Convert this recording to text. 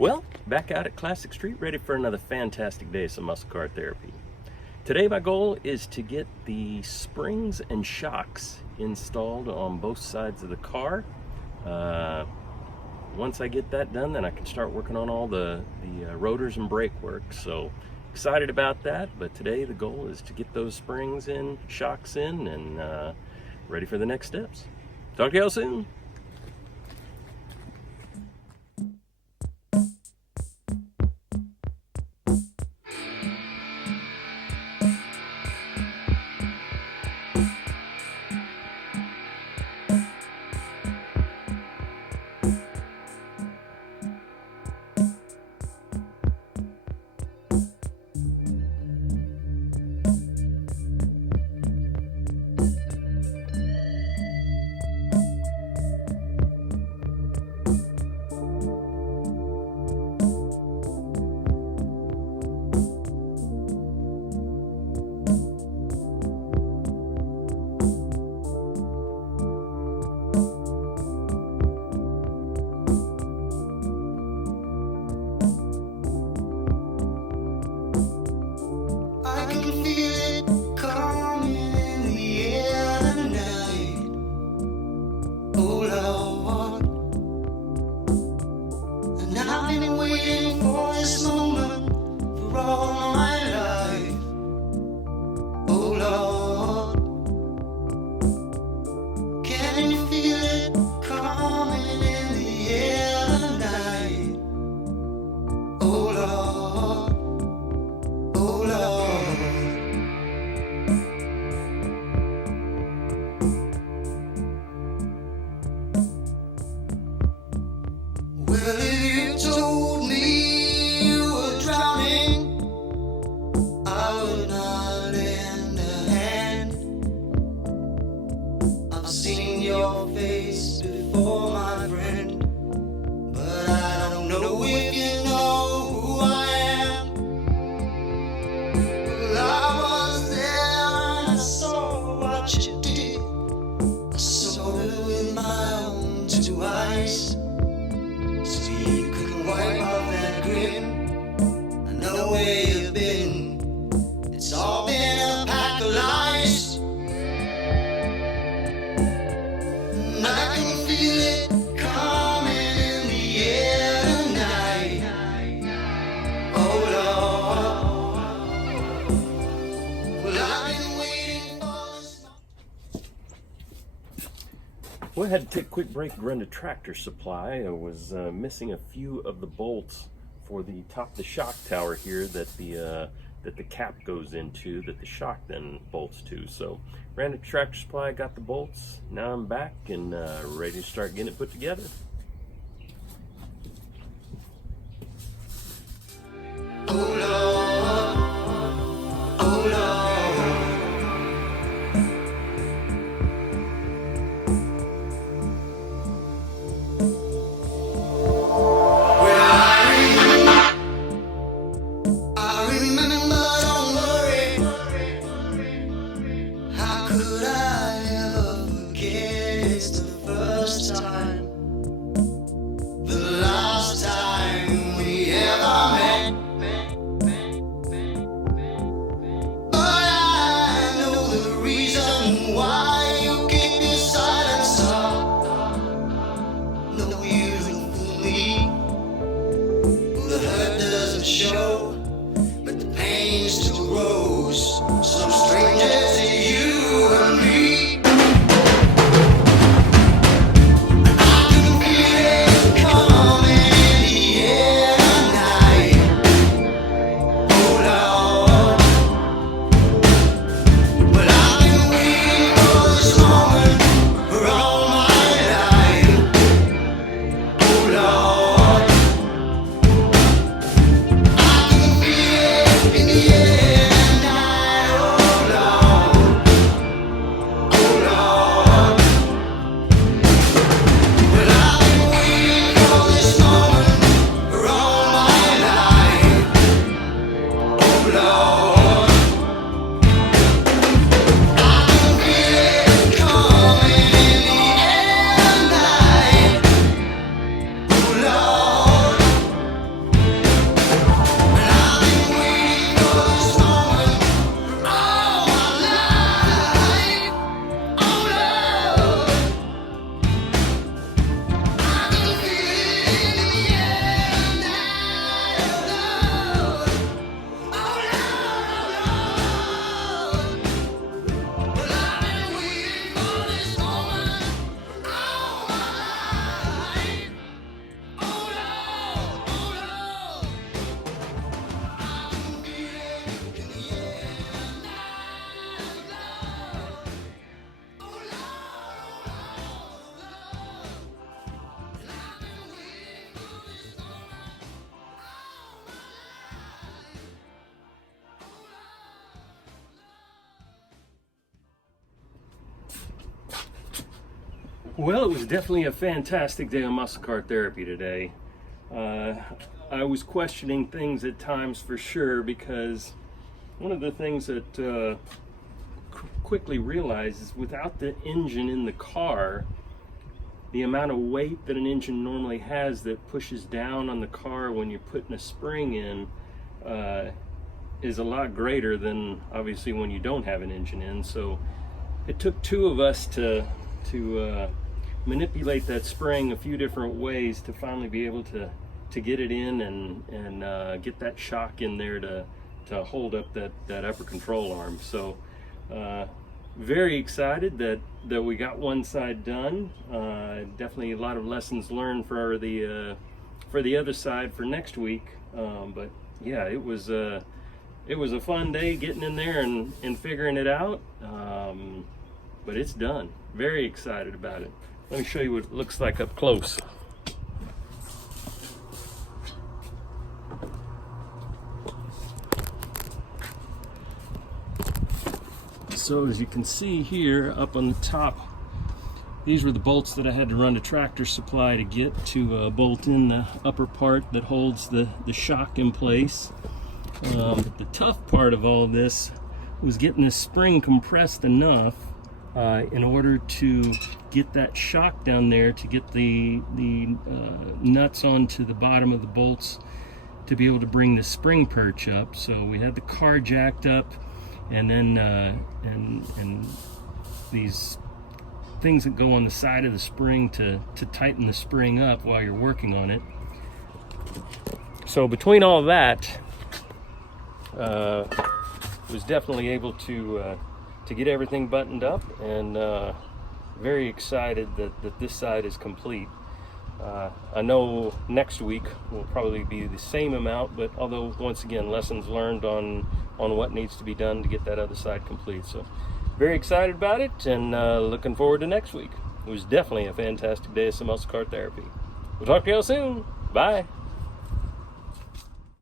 Well, back out at Classic Street, ready for another fantastic day of some muscle car therapy. Today my goal is to get the springs and shocks installed on both sides of the car. Once I get that done, then I can start working on all the rotors and brake work. So excited about that, but today the goal is to get those springs in, shocks in, and ready for the next steps. Talk to y'all soon. Well, if you told me you were drowning, I would not lend a hand. I've seen your face before, my friend, but I don't know if you know who I am. Well, I was there and I saw what you did. I saw it with my own two eyes. So you can wipe off that grin. I know where you've been. It's all been a pack of lies. And I can feel it coming in the air tonight. Oh Lord, well I've been waiting for this. Well, I had to take a quick break and run to Tractor Supply. I was missing a few of the bolts for the top of the shock tower here that the cap goes into, that the shock then bolts to. So ran to Tractor Supply, got the bolts. Now I'm back and ready to start getting it put together. Oh Lord, oh Lord. Show, but the pain still grows. Some strangers to you and me. I can feel it coming in the air tonight. Oh Lord, well I've been waiting for this moment for all my life. Oh Lord. In the air tonight, oh Lord. Well, it was definitely a fantastic day of muscle car therapy today. I was questioning things at times for sure, because one of the things that quickly realized is without the engine in the car, the amount of weight that an engine normally has that pushes down on the car when you're putting a spring in is a lot greater than obviously when you don't have an engine in. So it took two of us to manipulate that spring a few different ways to finally be able to get it in and get that shock in there to hold up that upper control arm. So very excited that we got one side done. Definitely a lot of lessons learned for the other side for next week. But yeah, it was a fun day getting in there and figuring it out. But it's done. Very excited about it. Let me show you what it looks like up close. So as you can see here up on the top, these were the bolts that I had to run to Tractor Supply to get to bolt in the upper part that holds the shock in place. The tough part of all of this was getting this spring compressed enough in order to get that shock down there, to get the nuts onto the bottom of the bolts to be able to bring the spring perch up. So we had the car jacked up, and then and these things that go on the side of the spring to tighten the spring up while you're working on it. So between all that, was definitely able to get everything buttoned up, and very excited that this side is complete. I know next week will probably be the same amount, but although once again lessons learned on what needs to be done to get that other side complete. So very excited about it, and looking forward to next week. It was definitely a fantastic day of some muscle car therapy. We'll talk to y'all soon. Bye.